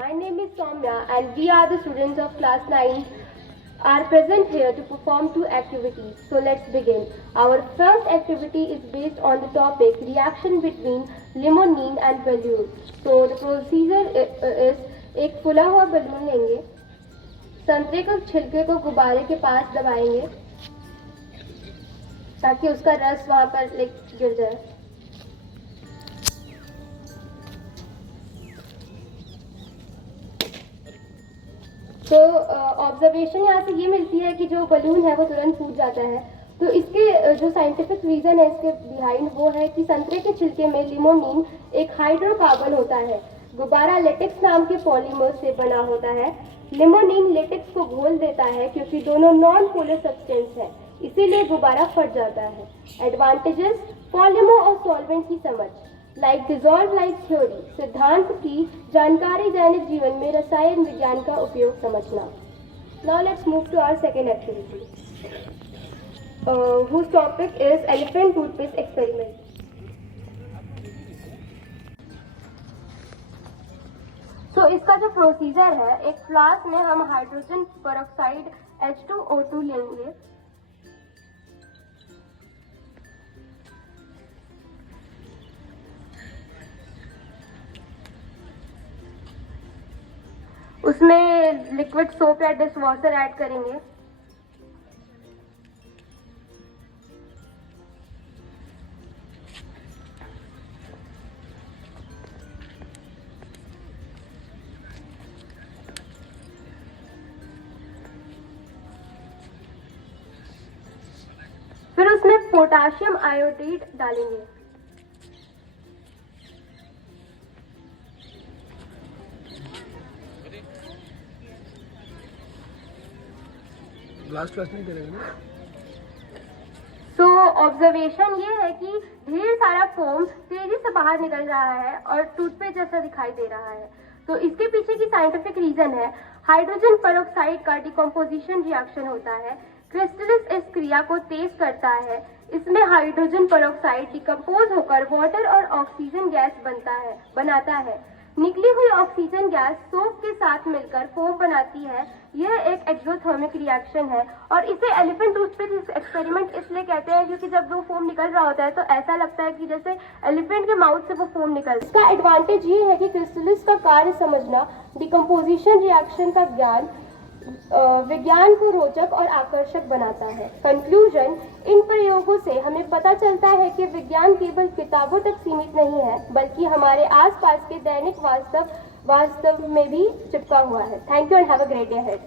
My name is Soumya and we are the students of class 9 are present here to perform two activities. So let's begin. Our first activity is based on the topic reaction between limonene and balloon. So the procedure is एक फुला हुआ balloon लेंगे, संतरे के छिलके को गुब्बारे के पास दबाएंगे ताकि उसका रस वहां पर गिर जाए। तो ऑब्जर्वेशन यहाँ से ये मिलती है कि जो बलून है वो तुरंत फूट जाता है। तो इसके जो साइंटिफिक रीजन है इसके बिहाइंड वो है कि संतरे के छिलके में लिमोनिन एक हाइड्रोकार्बन होता है। गुब्बारा लेटेक्स नाम के पॉलीमर से बना होता है। लिमोनिन लेटेक्स को घोल देता है क्योंकि दोनों नॉन पोलर सब्सटेंस है, इसीलिए गुब्बारा फट जाता है। एडवांटेजेस, पॉलीमर और सॉल्वेंट की समझ, लाइक डिजॉल्व लाइक थ्योरी, सिद्धांत की जानकारी दैनिक जीवन में रसायन विज्ञान का उपयोग समझना। Now let's move to our second activity, whose topic is elephant toothpaste experiment. तो इसका जो प्रोसीजर है, एक फ्लास्क में हम हाइड्रोजन पेरोक्साइड H2O2 लेंगे, उसमें लिक्विड सोप या डिश वॉशर ऐड करेंगे, फिर उसमें पोटाशियम आयोडाइड डालेंगे। लास्ट क्लास नहीं करेगा ना। तो ऑब्जर्वेशन ये है कि ढेर सारा फोम तेजी से बाहर निकल रहा है और टूथपेस्ट जैसा दिखाई दे रहा है। तो इसके पीछे की साइंटिफिक रीजन है, हाइड्रोजन पेरोक्साइड का डिकम्पोजिशन रिएक्शन होता है। क्रिस्टलिस इस क्रिया को तेज करता है। इसमें हाइड्रोजन पेरोक्साइड डिकम्पोज होकर वाटर और ऑक्सीजन गैस बनाता है। निकली हुई ऑक्सीजन गैस सोप के साथ मिलकर फोम बनाती है। यह एक एक्सोथर्मिक रिएक्शन है और इसे एलिफेंट टूथपेस्ट एक्सपेरिमेंट इसलिए कहते हैं क्योंकि जब वो फोम निकल रहा होता है तो ऐसा लगता है कि जैसे एलिफेंट के माउथ से वो फोम निकल। इसका एडवांटेज ये है कि क्रिस्टलिस का कार्य समझना, डिकम्पोजिशन रिएक्शन का ज्ञान विज्ञान को रोचक और आकर्षक बनाता है। कंक्लूजन, इन प्रयोगों से हमें पता चलता है कि विज्ञान केवल किताबों तक सीमित नहीं है बल्कि हमारे आसपास के दैनिक वास्तव में भी चिपका हुआ है। Thank you and have a great day ahead.